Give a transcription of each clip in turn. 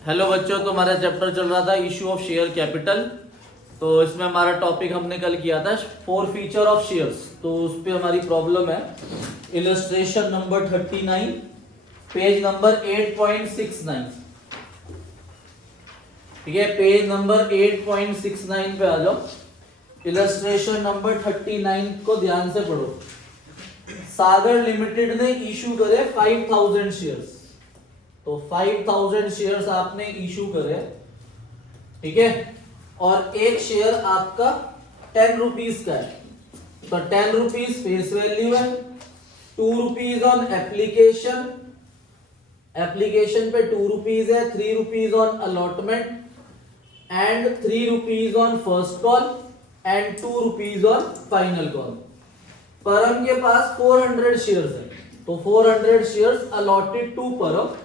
Hello बच्चों, तो हमारा चैप्टर चल रहा था इशू ऑफ शेयर कैपिटल। तो इसमें हमारा टॉपिक हमने कल किया था 4 फीचर ऑफ शेयर्स। तो उस पे हमारी प्रॉब्लम है इलस्ट्रेशन नंबर 39 पेज नंबर 8.69। ठीक है, पेज नंबर 8.69 पे आ जाओ। इलस्ट्रेशन नंबर 39 को ध्यान से पढ़ो। सागर लिमिटेड ने इशू करे 5000 शेयर्स। तो 5000 शेयर्स आपने इशू करे, ठीक है, और एक शेयर आपका 10 रुपीज का है। तो 10 रुपीज फेस वैल्यू है, 2 रुपीज ऑन एप्लीकेशन, एप्लीकेशन पे 2 रुपीज है, 3 rupees on allotment and 3 rupees on first call and 2 rupees on final call. परम के पास 400 शेयर्स है, तो 400 शेयर्स अलॉटेड टू परम।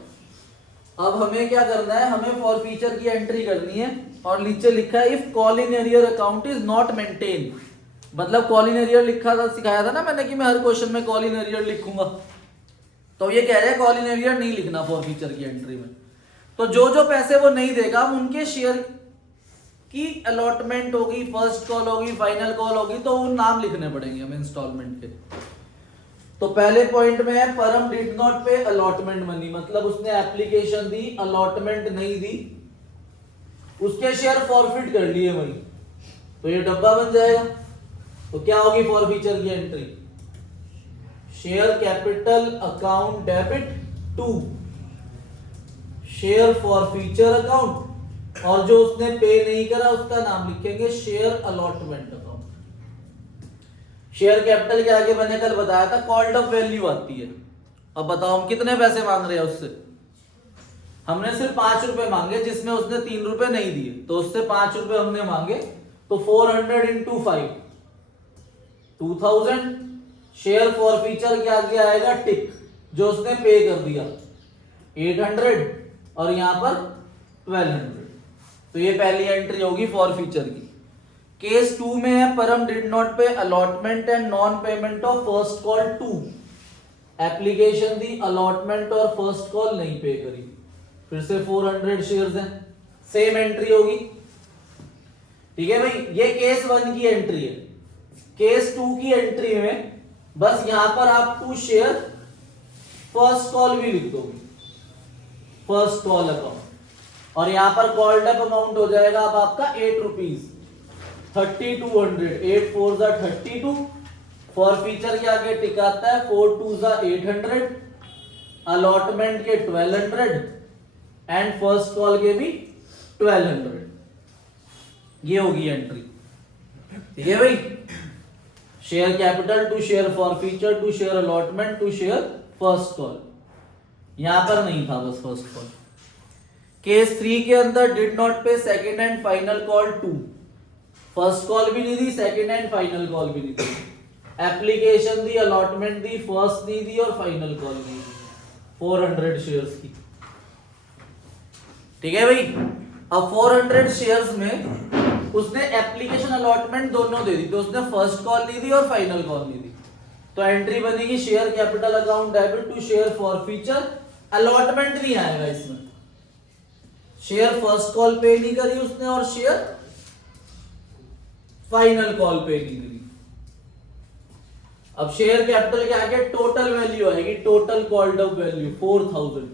अब हमें क्या करना है, हमें फॉर फीचर की एंट्री करनी है और नीचे लिखा है if call in arrear account is not maintain. मतलब कॉल इन एरियर लिखा था, सिखाया था ना मैंने कि मैं हर क्वेश्चन में कॉल इन एरियर लिखूंगा। तो ये कह रहे हैं कॉल इन एरियर नहीं लिखना फॉर फीचर की एंट्री में। तो जो जो पैसे वो नहीं देगा हम उनके शेयर की अलॉटमेंट होगी, फर्स्ट कॉल होगी, फाइनल कॉल होगी, तो वो नाम लिखने पड़ेंगे हमें इंस्टॉलमेंट के। तो पहले पॉइंट में है परम डिड नॉट पे अलॉटमेंट मनी, मतलब उसने एप्लीकेशन दी, अलॉटमेंट नहीं दी, उसके शेयर फॉरफिट कर लिए वही। तो ये डब्बा बन जाएगा। तो क्या होगी फॉर फीचर की entry, share capital account debit to share forfeiture account, और जो उसने पे नहीं करा उसका नाम लिखेंगे share allotment account. Share capital के आगे मैंने कल बताया था कॉल्ड अप वैल्यू आती है। अब बताओ हम कितने पैसे मांग रहे हैं उससे। हमने सिर्फ 5 रुपए मांगे, जिसमें उसने 3 रुपए नहीं दिए, तो उससे 5 रुपए हमने मांगे। तो 400 इंटू 5 2000। शेयर फॉर फीचर के आगे आएगा टिक, जो उसने पे कर दिया 800 और यहां पर 1200। तो ये पहली एंट्री होगी फॉर फीचर की। केस 2 में है परम डिड नॉट पे allotment and non payment of first call 2। Application the, allotment और फर्स्ट कॉल नहीं पे करी, फिर से 400 शेयर्स हैं, सेम एंट्री होगी। ठीक है भाई, ये केस 1 की एंट्री है। केस 2 की एंट्री में बस यहां पर आप 2 शेयर फर्स्ट कॉल भी लिख दोगे, फर्स्ट कॉल अकाउंट, और यहां पर कॉल्ड अप अमाउंट हो जाएगा अब आपका 8 रुपीज 3200। 8 4 जा 32, फॉर फीचर के आगे टिकाता है 4 2 जा 800, अलॉटमेंट के 1200 एंड फर्स्ट कॉल के भी 1200। ये होगी एंट्री। ठीक है भाई, share capital to share forfeiture to share allotment to share first call. यहां पर नहीं था बस फर्स्ट कॉल। केस 3 के अंदर डिड नॉट पे second and final call 2। First call भी नहीं दी, सेकेंड एंड फाइनल कॉल भी नहीं दी, एप्लीकेशन दी, अलॉटमेंट दी, फर्स्ट नहीं दी और फाइनल कॉल नहीं दी, 400 शेयर्स की। ठीक है भाई, अब 400 शेयर्स में उसने एप्लीकेशन अलॉटमेंट दोनों दे दी, तो उसने फर्स्ट कॉल नहीं दी और फाइनल कॉल नहीं दी। तो एंट्री बनेगी share capital account debit to share forfeiture. Allotment नहीं आएगा इसमें, शेयर फर्स्ट कॉल पे नहीं करी उसने और शेयर फाइनल कॉल पे नहीं करी। अब शेयर कैपिटल के आगे टोटल वैल्यू आएगी, total called up value 4000।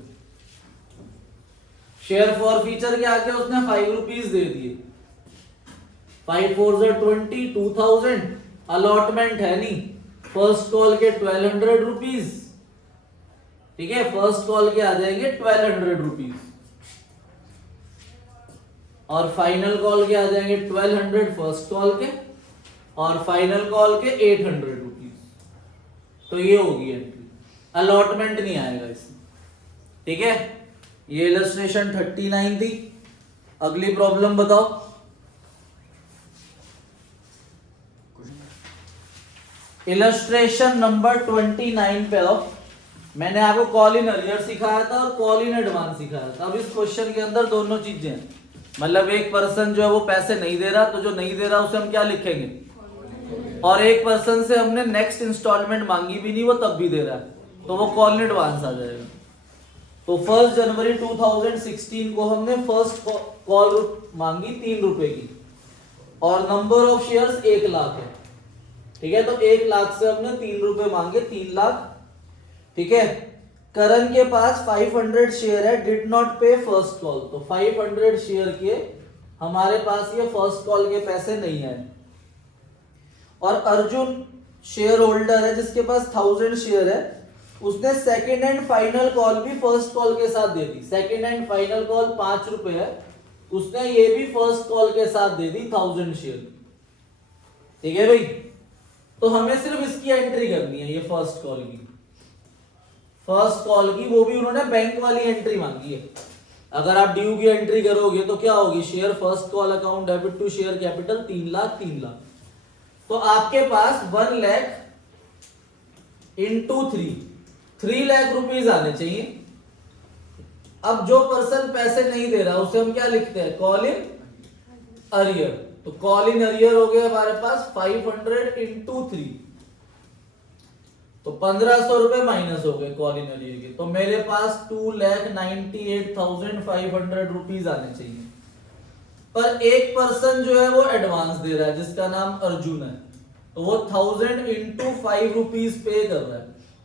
Share for feature के आगे उसने 5 रुपीज दे दिए, 5 4 जा 20 2000, अलॉटमेंट है नहीं, फर्स्ट कॉल के 1200 रुपीज। ठीक है, फर्स्ट कॉल के आ जाएंगे 1200 रुपीज और फाइनल कॉल के आ जाएंगे 1200 फर्स्ट कॉल के और फाइनल कॉल के 800 रुपीज। तो ये होगी एंट्री, अलॉटमेंट नहीं आएगा इसमें। ठीक है, ये इलस्ट्रेशन 39 थी। अगली प्रॉब्लम बताओ। इलस्ट्रेशन नंबर 29 पे आओ। मैंने आपको कॉल इन अर्लियर सिखाया था और कॉल इन एडवांस सिखाया था। अब इस क्वेश्चन के अंदर दोनों चीजें हैं, मतलब एक पर्सन जो है वो पैसे नहीं दे रहा, तो जो नहीं दे रहा उसे हम क्या लिखेंगे, और एक पर्सन से हमने नेक्स्ट इंस्टॉलमेंट मांगी भी नहीं, वो तब भी दे रहा है, तो वो कॉल इन एडवांस आ जाएगा। तो 1 जनवरी 2016 को हमने फर्स्ट कॉल मांगी 3 रुपए की और नंबर ऑफ शेयर्स 1 लाख है। ठीक है, तो 1 लाख से हमने 3 रुपए मांगे, 3 लाख। ठीक है, करण के पास 500 शेयर है, डिड नॉट पे फर्स्ट कॉल, तो 500 शेयर के हमारे पास ये फर्स्ट कॉल के पैसे नहीं है। और अर्जुन शेयर होल्डर है जिसके पास 1000 शेयर है, उसने सेकेंड एंड फाइनल कॉल भी फर्स्ट कॉल के साथ दे दी। सेकेंड एंड फाइनल कॉल 5 रुपए है, उसने ये भी फर्स्ट कॉल के साथ दे दी 1000 शेयर। ठीक है भाई, तो हमें सिर्फ इसकी एंट्री करनी है, ये फर्स्ट कॉल की, फर्स्ट कॉल की, वो भी उन्होंने बैंक वाली एंट्री मांगी है। अगर आप ड्यू की एंट्री करोगे तो क्या होगी, share first call account debit to share capital 3 lakh 3 lakh, तो आपके पास 1 लाख इंटू 3 लाख रुपीज आने चाहिए। अब जो पर्सन पैसे नहीं दे रहा उसे हम क्या लिखते हैं, कॉल इन अरियर, तो कॉल इन अरियर हो गया हमारे पास 500 इंटू 3, तो 1500 रुपए माइनस हो गए कॉल इन अरियर के, तो मेरे पास 2,98,500 रुपीज आने चाहिए। पर एक पर्सन जो है वो एडवांस दे रहा है जिसका नाम अर्जुन है, तो वो 1000 इंटू 5 रुपीज पे कर रहा है,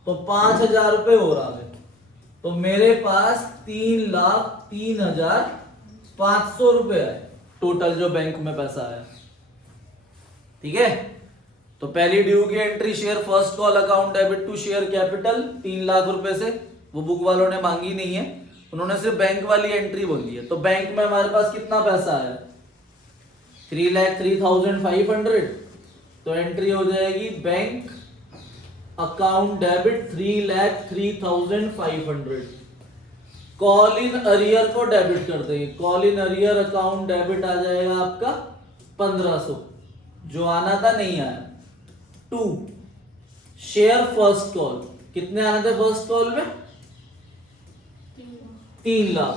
तो 5000 रुपए हो रहा है। तो मेरे पास 3,03,500 रुपए है टोटल जो बैंक में पैसा आया। ठीक है, तो पहली ड्यू की entry share first call account debit to share capital 3 lakh रुपए से, वो बुक वालों ने मांगी नहीं है, उन्होंने सिर्फ बैंक वाली एंट्री बोली है। तो बैंक में हमारे पास कितना पैसा आया, 3,03,500, तो एंट्री हो जाएगी bank account debit 3,03,500। Call in arrear को डेबिट कर देंगे, call in arrear account debit आ जाएगा आपका 1500, जो आना था नहीं आया। 2 शेयर फर्स्ट कॉल, कितने आने थे फर्स्ट कॉल में, 3 लाख,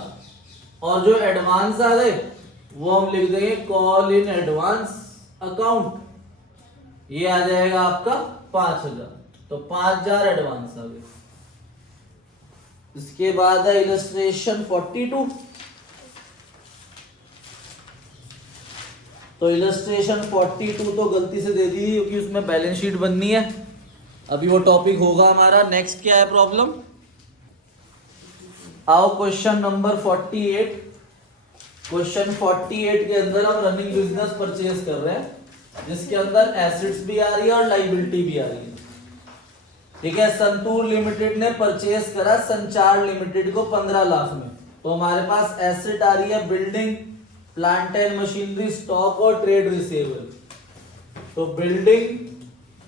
और जो एडवांस आ गए वो हम लिख देंगे कॉल इन एडवांस अकाउंट, ये आ जाएगा आपका 5000, तो 5000 एडवांस आ गए। इसके बाद है इलस्ट्रेशन 42, तो इलस्ट्रेशन 42 तो गलती से दे दी क्योंकि उसमें बैलेंस शीट बननी है, अभी वो टॉपिक होगा हमारा। नेक्स्ट क्या है प्रॉब्लम, आओ क्वेश्चन नंबर 48। क्वेश्चन 48 के अंदर हम रनिंग बिजनेस परचेज कर रहे हैं जिसके अंदर एसेट्स भी आ रही है और लाइबिलिटी भी आ रही है। ठीक है, संतूर लिमिटेड ने परचेज करा संचार लिमिटेड को 15 लाख में, तो हमारे पास एसेट आ रही है building, plant and machinery, stock और ट्रेड रिसीवेबल। तो building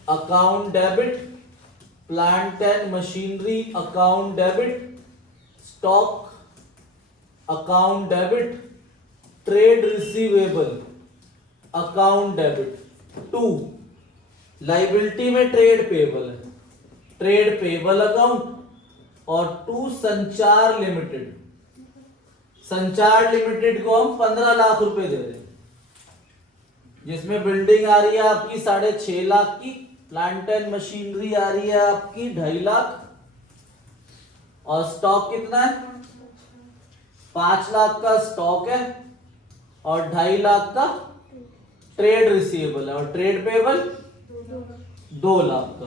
account debit, plant and machinery account debit, stock account debit, trade receivable account debit. 2 liability में ट्रेड पेबल है, ट्रेड पेबल अकाउंट, और 2 संचार लिमिटेड, संचार लिमिटेड को हम 15 लाख रुपए दे रहे हैं, जिसमें बिल्डिंग आ रही है आपकी 6.5 लाख की, प्लांट एंड मशीनरी आ रही है आपकी 2.5 लाख, और स्टॉक कितना है, 5 लाख का स्टॉक है और 2.5 लाख का ट्रेड रिसीवेबल है, और ट्रेड पेबल 2 लाख का।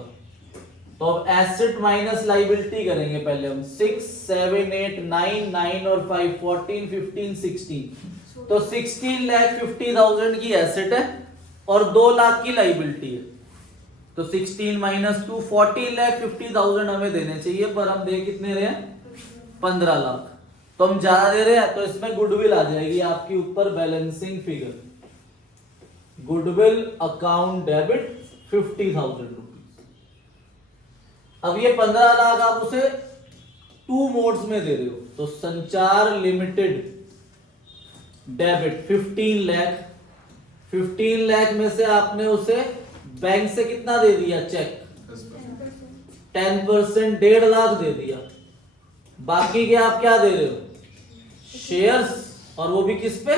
तो अब एसेट माइनस लाइबिलिटी करेंगे पहले हम, 6, 7, 8, 9, 9 और 5, 14, 15, 16, तो 16,50,000 की एसेट है और 2 लाख की लाइबिलिटी है, तो 16 माइनस 2, 14,50,000 हमें देने चाहिए, पर हम दे कितने रहे हैं, 15 लाख, तो हम ज्यादा दे रहे हैं, तो इसमें गुडविल आ जाएगी आपकी ऊपर balancing figure, goodwill account debit 50,000 rupees. अब ये 15 लाख आप उसे 2 मोड्स में दे रहे हो, तो संचार लिमिटेड डेबिट 15 लाख, 15 लाख में से आपने उसे बैंक से कितना दे दिया, चेक 10%, 1.5 लाख दे दिया, बाकी के आप क्या दे रहे हो, शेयर्स, और वो भी किस पे,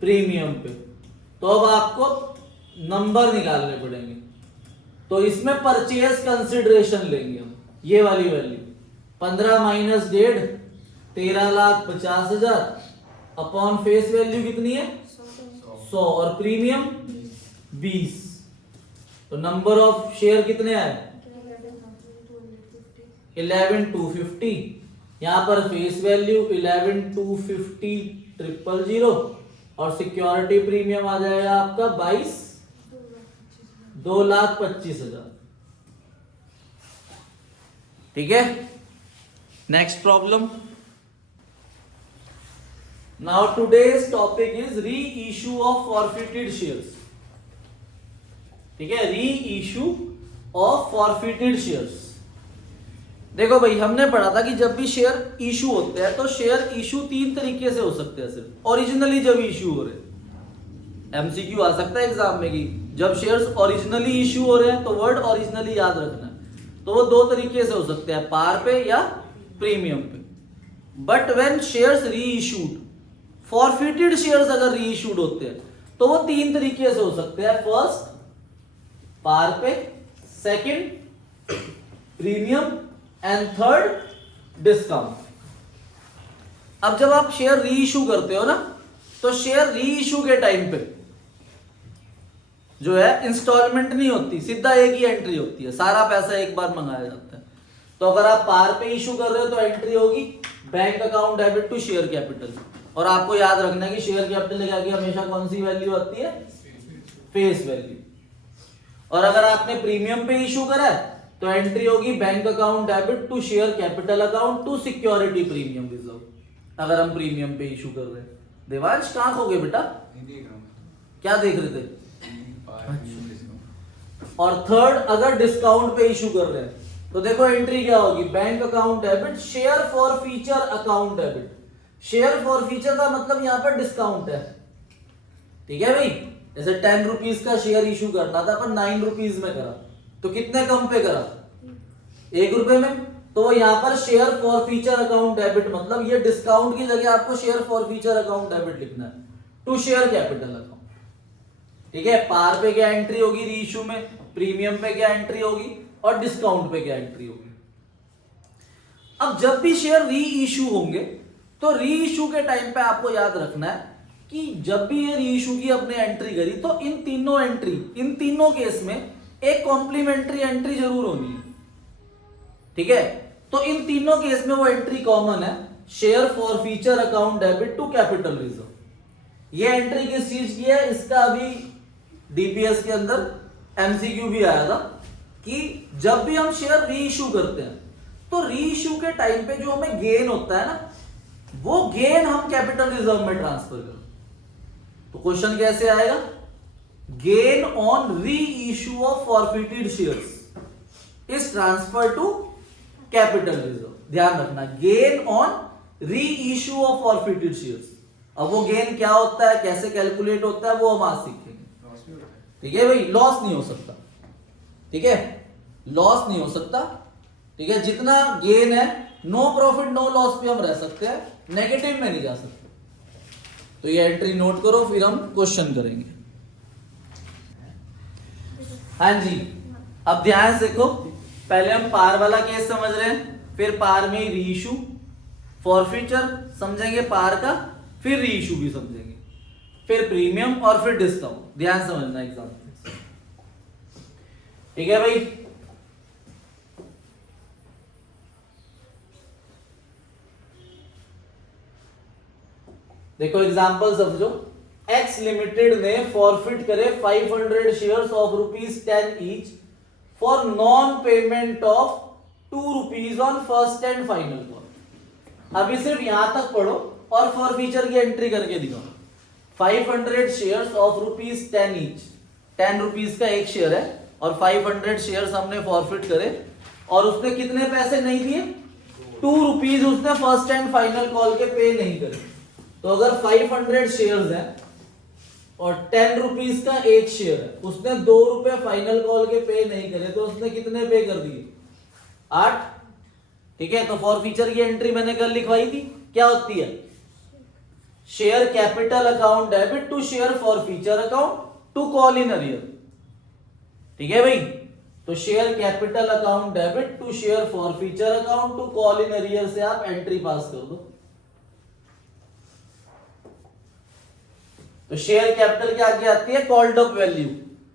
प्रीमियम पे। तो अब आपको नंबर निकालने पड़ेंगे, तो इसमें परचेज कंसिडरेशन लेंगे हम, ये वाली value 15 minus 1.5 13,50,000 upon face value कितनी है 100 और प्रीमियम 20। तो नंबर ऑफ शेयर कितने आए 11,250। यहां पर फेस वैल्यू 11,250 000 और सिक्योरिटी प्रीमियम आ जाएगा आपका 2,25,000। ठीक है, next problem. Now today's topic is री इशू ऑफ फॉरफिटेड शेयर्स। ठीक है, री इशू ऑफ फॉरफिटेड शेयर्स। देखो भाई, हमने पढ़ा था कि जब भी शेयर इशू होते हैं तो शेयर इशू 3 तरीके से हो सकते हैं। सिर्फ ओरिजिनली जब इशू हो रहे, एमसीक्यू आ सकता है एग्जाम में कि जब शेयर्स ओरिजिनली इशू हो रहे हैं, तो वर्ड ओरिजिनली याद रखना है। तो वो 2 तरीके से हो सकते हैं, पार पे या प्रीमियम पे। बट व्हेन शेयर्स री इशूड, फॉरफिटेड शेयर्स अगर री इशूड होते हैं तो वो 3 तरीके से हो सकते हैं। फर्स्ट पार पे, second premium and third discount. अब जब आप शेयर री इशू करते हो ना, तो शेयर री इशू के टाइम पे जो है इंस्टॉलमेंट नहीं होती, सीधा एक ही एंट्री होती है, सारा पैसा एक बार मंगाया जाता है। तो अगर आप पार पे इशू कर रहे हो तो एंट्री होगी bank account debit to share capital. और आपको याद रखना है कि शेयर कैपिटल के आगे हमेशा कौन सी वैल्यू आती है, फेस वैल्यू। और अगर आपने प्रीमियम पे इशू करा है तो एंट्री होगी bank account debit to share capital account to security premium reserve, अगर हम प्रीमियम पे इशू कर रहे हैं। देवांश कहां खो गए बेटा, क्या देख रहे थे? और थर्ड अगर डिस्काउंट पे इशू कर रहे हैं तो देखो एंट्री क्या होगी, bank account debit share forfeiture account debit. Share for feature का मतलब यहां पर डिस्काउंट है। ठीक है भाई, जैसे 10 रुपीज का शेयर इशू करना था पर 9 रुपीज में करा, तो कितने कम पे करा, 1 रुपए में। तो यहां पर share forfeiture account debit मतलब ये डिस्काउंट की जगह आपको share forfeiture account debit लिखना है टू शेयर कैपिटल अकाउंट। ठीक है, पार पे क्या एंट्री होगी री इशू में, प्रीमियम पे क्या एंट्री होगी और डिस्काउंट पे क्या एंट्री होगी। अब जब भी शेयर री इशू होंगे तो री इशू के टाइम पे आपको याद रखना है कि जब भी ये री इशू की अपने एंट्री करी तो इन तीनों केस में एक कॉम्प्लीमेंट्री एंट्री जरूर होनी है। ठीक है, तो इन तीनों केस में वो एंट्री कॉमन है, share forfeiture account debit to capital reserve. ये एंट्री किस चीज की है, इसका अभी डीपीएस के अंदर एमसीक्यू भी आया था कि जब भी हम शेयर री इशू करते हैं तो री इशू के टाइम पे जो हमें गेन होता है ना, वो गेन हम कैपिटल रिजर्व में ट्रांसफर करते हैं। तो क्वेश्चन कैसे आएगा, gain on reissue of forfeited shares is transfer to capital reserve. ध्यान रखना, gain on reissue of forfeited shares. अब वो गेन क्या होता है, कैसे कैलकुलेट होता है, वो हम आज सीखेंगे। ठीक है भाई, लॉस नहीं हो सकता। ठीक है, लॉस नहीं हो सकता। ठीक है, जितना गेन है नो प्रॉफिट नो लॉस पे हम रह सकते हैं, नेगेटिव में नहीं जा सकते। तो ये एंट्री नोट करो, फिर हम क्वेश्चन करेंगे। हाँ जी, अब ध्यान से देखो, पहले हम पार वाला केस समझ रहे हैं, फिर पार में री इशू, फॉरफिचर समझेंगे पार का, फिर री इशू भी समझेंगे, फिर प्रीमियम और फिर डिस्काउंट। ध्यान समझना एग्जाम। ठीक है भाई, देखो एग्जांपल समझो। एक्स लिमिटेड ने फॉरफिट करे 500 shares of ₹10 each for non payment of 2 rupees on first and final call. अभी सिर्फ यहां तक पढ़ो और फॉरफिचर की एंट्री करके दिखाओ। 500 शेयर्स ऑफ ₹10 ईच, 10 रुपीज का एक शेयर है और 500 शेयर्स हमने फॉरफिट करे और उसने कितने पैसे नहीं दिए, 2 रुपीज उसने फर्स्ट एंड फाइनल कॉल के पे नहीं करे। तो अगर 500 शेयर्स हैं और 10 रुपीज का एक शेयर है, उसने 2 रुपए फाइनल कॉल के पे नहीं करे, तो उसने कितने पे कर दिए, 8। ठीक है, तो फॉरफिचर की एंट्री मैंने कल लिखवाई थी, क्या होती है, share capital account debit to share forfeiture account to call in arrear. ठीक है भाई, तो share capital account debit to share forfeiture account to call in arrear से आप एंट्री पास कर दो। तो शेयर कैपिटल के आगे आती है called up value.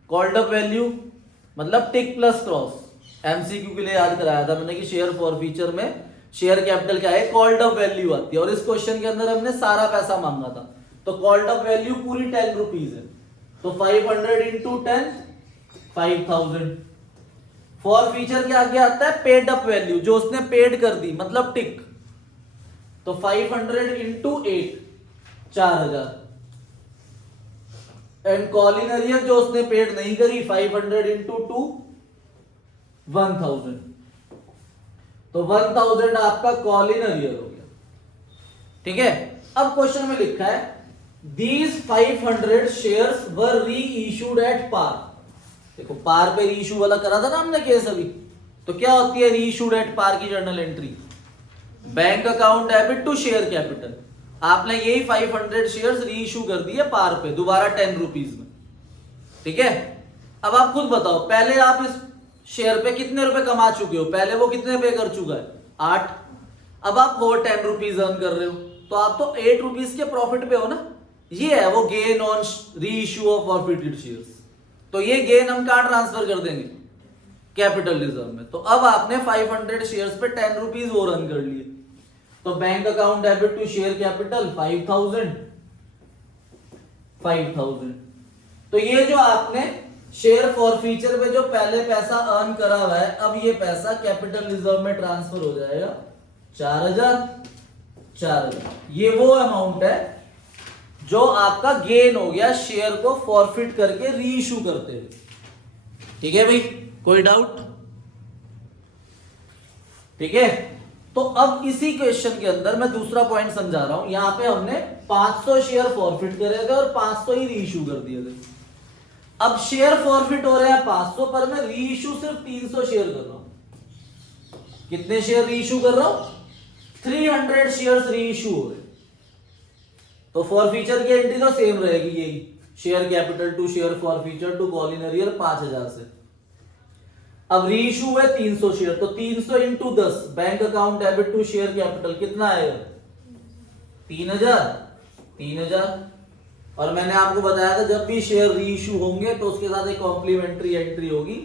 Called up value मतलब टिक प्लस क्रॉस, एमसीक्यू के लिए याद कराया था मैंने कि शेयर फॉरफीचर में शेयर कैपिटल क्या है, कॉल्ड अप वैल्यू आती है। और इस क्वेश्चन के अंदर हमने सारा पैसा मांगा था, तो कॉल्ड अप वैल्यू पूरी 10 रुपीज है, तो 500 इंटू 10 5000। फॉरफीचर के आगे आता है पेड अप वैल्यू, जो उसने पेड कर दी मतलब टिक, तो 500 into 8 4000। And call in arrear जो उसने पेड नहीं करी 500 इंटू 2 1000, तो 1000 आपका कॉल इन अरियर हो गया। ठीक है, अब क्वेश्चन में लिखा है दीज 500 शेयर्स वर री इशूड एट पार। देखो पार पे री इशू वाला करा था ना हमने केस अभी, तो क्या होती है री इशूड एट पार की journal entry, bank account debit to share capital. आपने यही 500 शेयर्स री इशू कर दिए पार पे दोबारा 10 रुपीज में। ठीक है, अब आप खुद बताओ पहले आप इस शेयर पे कितने रुपए कमा चुके हो, पहले वो कितने पे कर चुका है 8, अब आप और 10 रुपीज अर्न कर रहे हो, तो आप तो 8 रुपीज के प्रॉफिट पे हो ना। ये है वो gain on reissue of forfeited shares. तो ये गेन हम कहां ट्रांसफर कर देंगे, कैपिटल रिजर्व में। तो अब आपने 500 शेयर्स पे 10 रुपीज और अर्न कर लिए, तो bank account debit to share capital 5000। तो ये जो आपने शेयर फॉरफीचर पे जो पहले पैसा अर्न करा हुआ है, अब ये पैसा कैपिटल रिजर्व में ट्रांसफर हो जाएगा 4000। ये वो अमाउंट है जो आपका गेन हो गया शेयर को फॉरफिट करके री इशू करते हुए। ठीक है भाई, कोई डाउट? ठीक है, तो अब इसी क्वेश्चन के अंदर मैं दूसरा पॉइंट समझा रहा हूं। यहां पे हमने 500 शेयर फॉरफिट करे थे और 500 ही री इशू कर दिए थे। अब शेयर फॉरफिट हो रहे हैं 500 पर, मैं री इशू सिर्फ 300 शेयर कर रहा हूं। कितने शेयर री इशू कर रहा हूं, 300 शेयर री इशू हो रहे। तो फॉरफीचर की एंट्री तो सेम रहेगी, यही share capital to share forfeiture to call in arrear 5000 से। अब री इशू हुए 300 शेयर, तो 300 into 10 bank account debit to share capital कितना आएगा 3000। और मैंने आपको बताया था जब भी शेयर री इशू होंगे तो उसके साथ एक कॉम्प्लीमेंट्री एंट्री होगी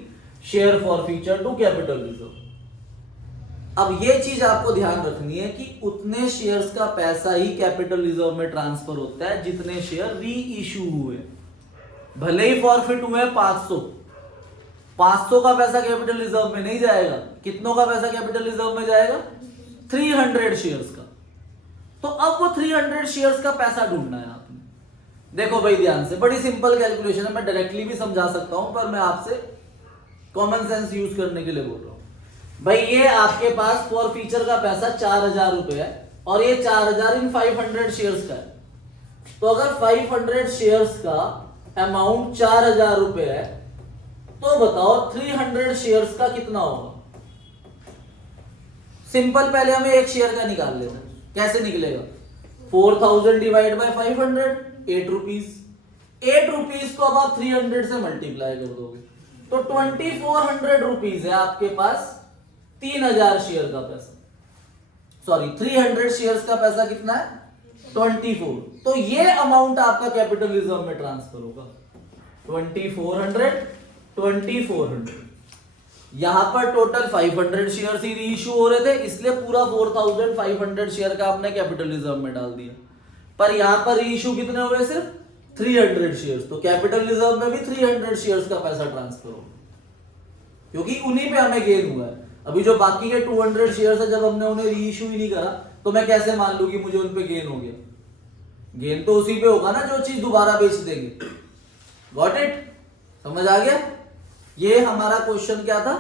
share forfeiture to capital reserve. अब ये चीज आपको ध्यान रखनी है कि उतने शेयर्स का पैसा ही कैपिटल रिजर्व में ट्रांसफर होता है जितने शेयर री इशू हुए। भले ही फॉरफिट हुए 500 का पैसा कैपिटल रिजर्व में नहीं जाएगा। कितनों का पैसा कैपिटल रिजर्व में जाएगा, 300 शेयर्स का। तो अब वो 300 शेयर्स का पैसा ढूंढना है आपने। देखो भाई ध्यान से, बड़ी सिंपल कैलकुलेशन है, मैं डायरेक्टली भी समझा सकता हूं पर मैं आपसे कॉमन सेंस यूज करने के लिए बोल रहा हूं। भाई ये आपके पास फॉरफीचर का पैसा 4000 रुपए है और ये 4000 इन 500 शेयर्स का है। तो अगर 500 शेयर्स का अमाउंट 4000 रुपए है तो बताओ 300 शेयर्स का कितना होगा। सिंपल, पहले हमें एक शेयर का निकाल लेना है। कैसे निकलेगा, 4000 डिवाइड बाय 500 8 रुपीज। 8 रुपीज को अब आप 300 से मल्टीप्लाई कर दोगे तो 2400 रुपीज है आपके पास 3000 शेयर का पैसा। सॉरी 300 शेयर्स का पैसा कितना है 24। तो ये अमाउंट आपका कैपिटल रिजर्व में ट्रांसफर होगा 2400। यहां पर टोटल 500 शेयर ही री इशू हो रहे थे, इसलिए पूरा 4500 शेयर का आपने कैपिटल रिजर्व में डाल दिया। पर यहां पर री इशू कितने हुए, सिर्फ 300 शेयर्स। तो कैपिटल रिजर्व में भी 300 शेयर्स का पैसा ट्रांसफर होगा क्योंकि उन्हीं पे हमें गेन हुआ है। अभी जो बाकी के 200 शेयर्स है, जब हमने उन्हें री इशू ही नहीं करा तो मैं कैसे मान लूं कि मुझे उन पे गेन हो गया। गेन तो उसी पे होगा ना जो चीज दोबारा बेच देंगे। गॉट इट, समझ आ गया। ये हमारा क्वेश्चन क्या था,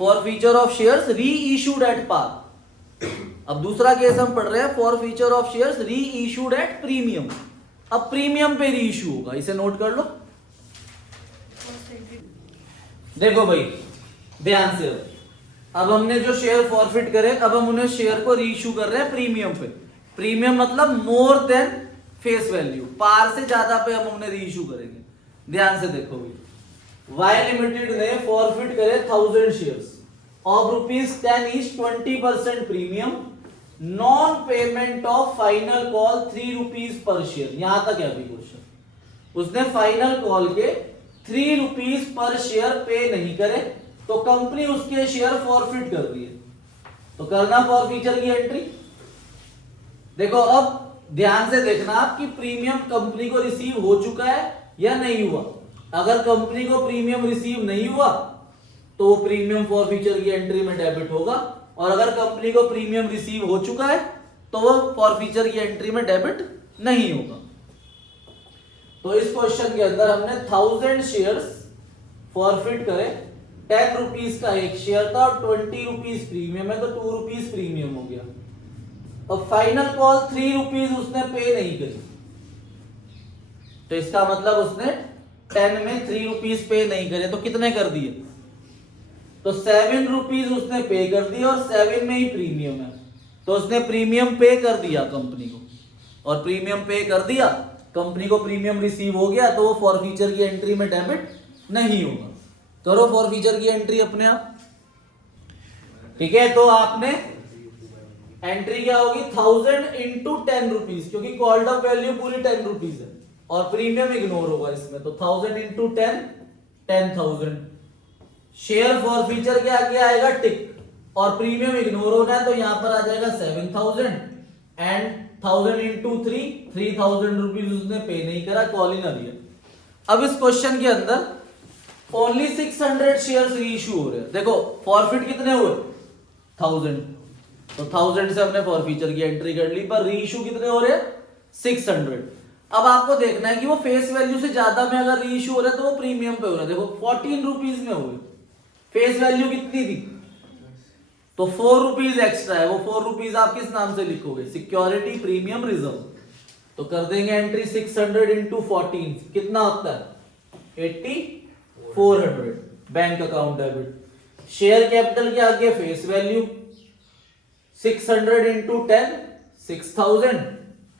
फॉरफीचर ऑफ शेयर्स री इशूड एट पार। अब दूसरा केस हम पढ़ रहे हैं फॉरफीचर ऑफ शेयर्स री इशूड एट प्रीमियम। अब प्रीमियम पे री इशू होगा, इसे नोट कर लो। देखो भाई ध्यान से, अब हमने जो शेयर फॉरफिट करे, अब हम उन्हें शेयर को री इशू कर रहे हैं प्रीमियम पे। प्रीमियम मतलब मोर देन फेस वैल्यू, पार से ज्यादा पे हम उन्हें री इशू करेंगे। ध्यान से देखो भाई, वाई लिमिटेड ने फॉरफिट करे 1000 shares of ₹10 each 20% premium, non payment of final call ₹3 पर शेयर। यहां तक है अभी क्वेश्चन। उसने फाइनल कॉल के ₹3 पर शेयर पे नहीं करे तो कंपनी उसके शेयर फॉरफिट कर दिए, तो करना फॉरफीचर की एंट्री। देखो अब ध्यान से देखना आप कि प्रीमियम कंपनी को रिसीव हो चुका है या नहीं हुआ। अगर कंपनी को प्रीमियम रिसीव नहीं हुआ तो वो प्रीमियम फॉरफीचर की एंट्री में डेबिट होगा, और अगर कंपनी को प्रीमियम रिसीव हो चुका है तो वो फॉरफीचर की एंट्री में डेबिट नहीं होगा। तो इस क्वेश्चन के अंदर हमने 1000 शेयर्स फॉरफिट करे, ₹10 का एक शेयर था और ₹20 प्रीमियम है, तो ₹2 प्रीमियम हो गया। अब फाइनल कॉल ₹3 उसने पे नहीं करी, तो इसका मतलब उसने 10 में ₹3 पे नहीं करे, तो कितने कर दिए, तो ₹7 उसने पे कर दिए और 7 में ही प्रीमियम है, तो उसने प्रीमियम पे कर दिया कंपनी को, और प्रीमियम पे कर दिया, कंपनी को प्रीमियम रिसीव हो गया, तो वो फॉरफीचर की एंट्री में डेबिट नहीं होगा। करो फॉरफीचर की एंट्री अपने आप। ठीक है, तो आपने एंट्री क्या होगी, 1000 इंटू ₹10, क्योंकि कॉल्ड अप वैल्यू पूरी ₹10 है और प्रीमियम इग्नोर होगा इसमें, तो 1000 इंटू 10 10,000। शेयर फॉरफीचर के आगे आएगा टिक, और प्रीमियम इग्नोर होना है तो यहां पर आ जाएगा 7000 एंड 1000 इंटू 3 ₹3000 उसने पे नहीं करा, कॉल ही ना दिया। अब इस क्वेश्चन के अंदर ओनली 600 शेयर्स रीइश्यू हो रहे हैं। देखो फॉरफिट कितने हुए, 1000, तो 1000 से हमने फॉरफीचर की एंट्री कर ली, पर रीइश्यू कितने हो रहे हैं, 600। अब आपको देखना है कि वो फेस वैल्यू से ज्यादा में अगर रीइश्यू हो रहा है तो वो प्रीमियम पे हो रहा है। देखो ₹14 में हुए, फेस वैल्यू कितनी थी, तो ₹4 एक्स्ट्रा है, वो ₹4 आप किस नाम से लिखोगे, सिक्योरिटी प्रीमियम रिजर्व। तो कर देंगे एंट्री 600 इंटू 14, कितना होता है 8400, bank account debit. Share capital के आगे face value 600 into 10 6000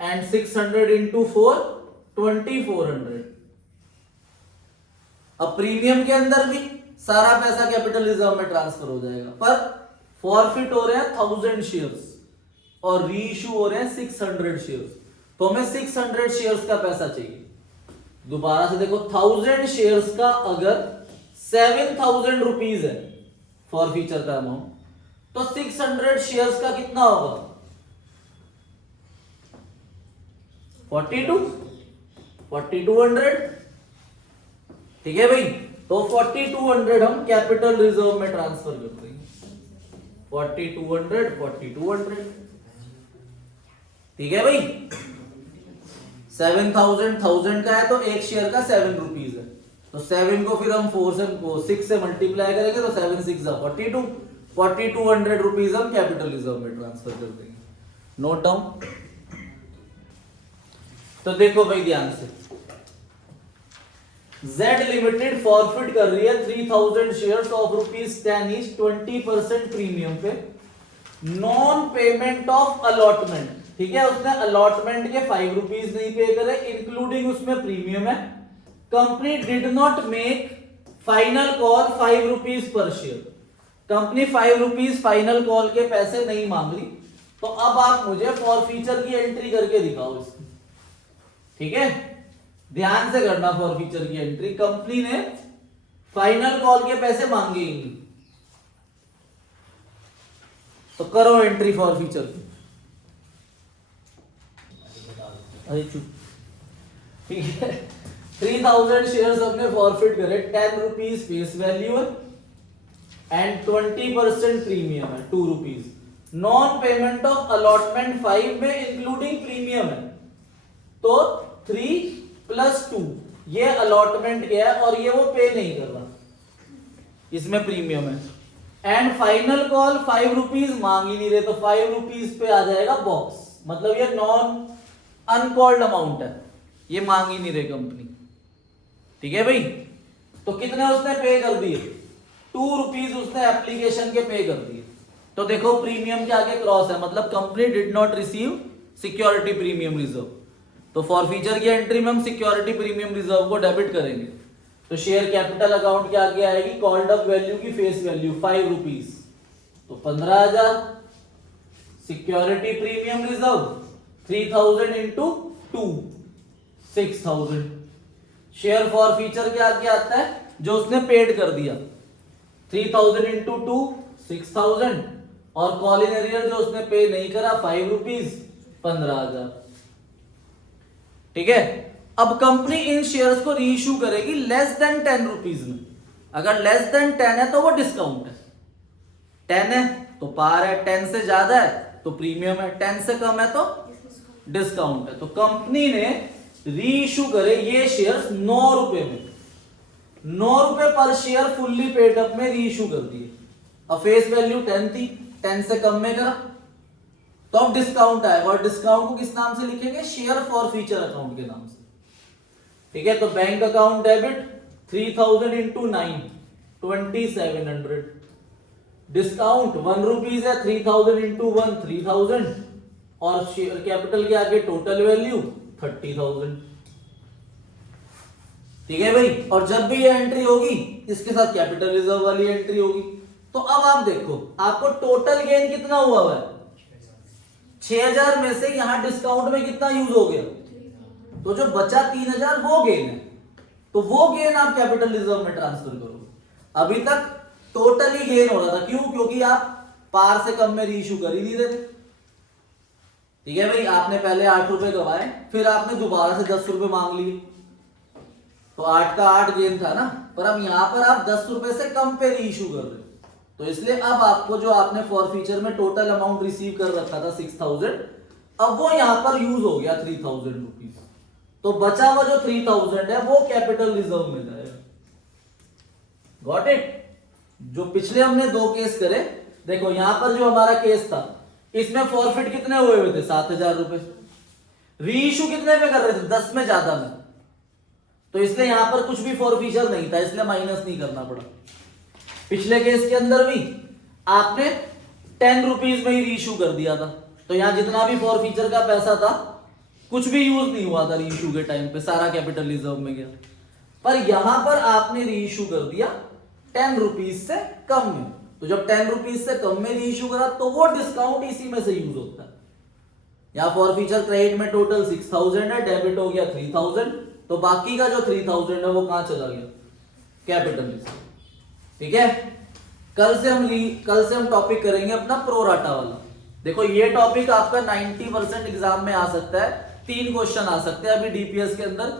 and 600 into 4 2400। अब प्रीमियम के अंदर भी सारा पैसा कैपिटल रिजर्व में ट्रांसफर हो जाएगा, पर फॉरफिट हो रहे हैं 1000 शेयर्स और रीइश्यू हो रहे हैं 600 शेयर्स, तो हमें 600 शेयर्स का पैसा चाहिए। दोबारा से देखो 1000 शेयर्स का अगर ₹7000 है फॉरफीचर का अमाउंट, तो 600 शेयर्स का कितना होगा 4200। ठीक है भाई, तो 4200 हम कैपिटल रिजर्व में ट्रांसफर करते हैं, 4200। ठीक है भाई, 7000 का है तो एक शेयर का ₹7 है, तो 7 को फिर हम 6 से मल्टीप्लाई करेंगे तो 7 6 42, ₹4200 हम कैपिटल रिजर्व में ट्रांसफर कर देंगे। Note down. तो देखो भाई ध्यान से, Z लिमिटेड फॉरफिट कर रही है 3000 शेयर्स ऑफ ₹10 ईच 20% प्रीमियम पे, नॉन पेमेंट ऑफ अलॉटमेंट। ठीक है, उसने अलॉटमेंट के ₹5 नहीं पे करे, इंक्लूडिंग उसमें प्रीमियम है। Company did not make final call ₹5 पर शेयर, कंपनी ₹5 फाइनल कॉल के पैसे नहीं मांग रही, तो अब आप मुझे फॉरफीचर की एंट्री करके दिखाओ इसकी। ठीक है, ध्यान से करना फॉरफीचर की एंट्री। कंपनी ने फाइनल कॉल के पैसे मांगे ही नहीं, तो करो एंट्री फॉरफीचर की। अरे चुप। ठीक है, 3000 शेयर्स हमने फॉरफिट करे, ₹10 फेस वैल्यू है एंड 20% प्रीमियम है ₹2। नॉन पेमेंट ऑफ अलॉटमेंट 5 में इंक्लूडिंग प्रीमियम है, तो 3 + 2 ये अलॉटमेंट क्या है और ये वो पे नहीं कर रहा, इसमें प्रीमियम है। एंड फाइनल कॉल ₹5 मांग ही नहीं रहे, तो ₹5 पे आ जाएगा बॉक्स, मतलब ये नॉन अनकॉल्ड अमाउंट है, ये मांग ही नहीं रहे कंपनी। ठीक है भाई, तो कितने उसने पे कर दिए, ₹2 उसने एप्लीकेशन के पे कर दिए। तो देखो प्रीमियम के आगे क्रॉस है, मतलब company did not receive security premium reserve, तो फॉरफीचर की एंट्री में हम सिक्योरिटी प्रीमियम रिजर्व को डेबिट करेंगे। तो शेयर कैपिटल अकाउंट के आगे आएगी कॉल्ड अप वैल्यू की फेस वैल्यू 5 रुपीज, तो 15,000। Security premium reserve 3,000 into 2 6,000। Share for feature के आगे आता है जो उसने पेड कर दिया 3,000 इंटू 2 6,000, और कॉल इन एरियर जो उसने पे नहीं करा 5 रुपीज 15,000। ठीक है। अब कंपनी इन शेयर्स को रीइश्यू करेगी लेस देन 10 रुपीज में। अगर लेस देन 10 है तो वो डिस्काउंट है, 10 है तो पार है, 10 से ज्यादा है तो प्रीमियम है, 10 से कम है तो डिस्काउंट है। तो कंपनी ने रीइश्यू करे ये शेयर्स 9 रुपए में, 9 रुपए पर शेयर फुल्ली पेड अप में रीइश्यू कर दिए। अब फेस वैल्यू 10 थी, 10 से कम में करा तो अब डिस्काउंट आएगा, और डिस्काउंट को किस नाम से लिखेंगे? शेयर फॉर फ्यूचर अकाउंट के नाम से। ठीक है। तो bank account debit 3,000 into 9 2,700। Discount 1 rupees है, 3,000 इंटू 1 3,000, और शेयर कैपिटल के आगे टोटल वैल्यू 30,000। ठीक है भाई। और जब भी ये एंट्री होगी इसके साथ कैपिटल रिजर्व वाली एंट्री होगी। तो अब आप देखो आपको टोटल गेन कितना हुआ है? 6,000 में से यहां डिस्काउंट में कितना यूज हो गया? तो जो बचा 3,000 वो गेन है, तो वो गेन आप कैपिटल रिजर्व में ट्रांसफर करोगे। अभी तक टोटल ही गेन हो रहा था, क्यों? क्योंकि आप पार से कम में रीइश्यू कर ही नहीं रहे थे। ठीक है भाई। आपने पहले 8 रुपए गवाए, फिर आपने दोबारा से 10 रुपए मांग लिए, तो 8 का 8 गेन था ना। पर अब यहां पर आप 10 रुपए से कम पे रीइश्यू कर रहे हो, तो इसलिए अब आपको जो आपने फॉर फ्यूचर में टोटल अमाउंट रिसीव कर रखा था 6,000, अब वो यहां पर यूज हो गया 3,000 रुपीज। तो बचा हुआ जो 3,000 है वो कैपिटल रिजर्व में जाएगा। Got it? जो पिछले हमने 2 केस करे, देखो यहां पर जो हमारा केस था इसमें फॉरफिट कितने हुए थे? 7,000 रुपए। रीइश्यू कितने में कर रहे थे? 10 में ज्यादा में, तो इसलिए यहां पर कुछ भी फॉर फ्यूचर नहीं था, इसलिए माइनस नहीं करना पड़ा। पिछले केस के अंदर भी आपने 10 रुपीज में ही रीइश्यू कर दिया था, तो यहां जितना भी फॉर फ्यूचर का पैसा था कुछ भी यूज नहीं हुआ था रीइश्यू के टाइम पे, सारा कैपिटल रिजर्व में गया। पर यहां पर आपने रीइश्यू कर दिया 10 रुपीज से कम में, तो जब 10 रुपीज से कम में रीइश्यू करा तो वो डिस्काउंट इसी में से यूज होता है। यहां फॉर फ्यूचर क्रेडिट में टोटल 6,000 है, डेबिट हो गया 3,000, तो बाकी का जो 3,000 है वो कहां चला गया? Capital reserve. ठीक है। कल से हम टॉपिक करेंगे अपना प्रोराटा वाला। देखो ये टॉपिक आपका 90% एग्जाम में आ सकता है, 3 क्वेश्चन आ सकते हैं। अभी डीपीएस के अंदर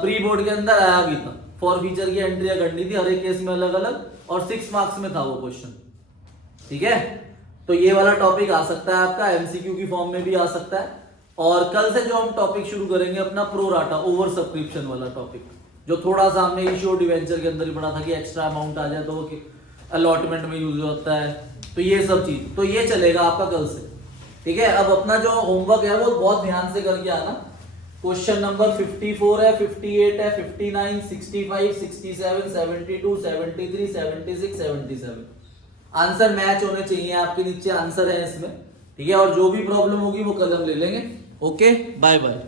प्री बोर्ड के अंदर आया भी था, फॉर फ्यूचर की एंट्रियां करनी थी हर एक केस में अलग अलग, और 6 मार्क्स में था वो क्वेश्चन। ठीक है। तो ये वाला टॉपिक आ सकता है आपका, एमसीक्यू की फॉर्म में भी आ सकता है। और कल से जो हम टॉपिक शुरू करेंगे अपना प्रोराटा ओवर सब्सक्रिप्शन वाला टॉपिक, जो थोड़ा सा हमने इश्यू डिवेंचर के अंदर ही पढ़ा था कि एक्स्ट्रा अमाउंट आ जाए तो वो अलॉटमेंट में यूज होता है, तो ये सब चीज, तो ये चलेगा आपका कल से। ठीक है। अब अपना जो होमवर्क है वो बहुत ध्यान से करके आना। क्वेश्चन नंबर 54 है, 58 है, 59, 65, 67, 72, 73, 76, 77 आंसर मैच होने चाहिए आपके, नीचे आंसर है इसमें। ठीक है। और जो भी प्रॉब्लम होगी वो कल हम ले लेंगे। Okay, bye bye.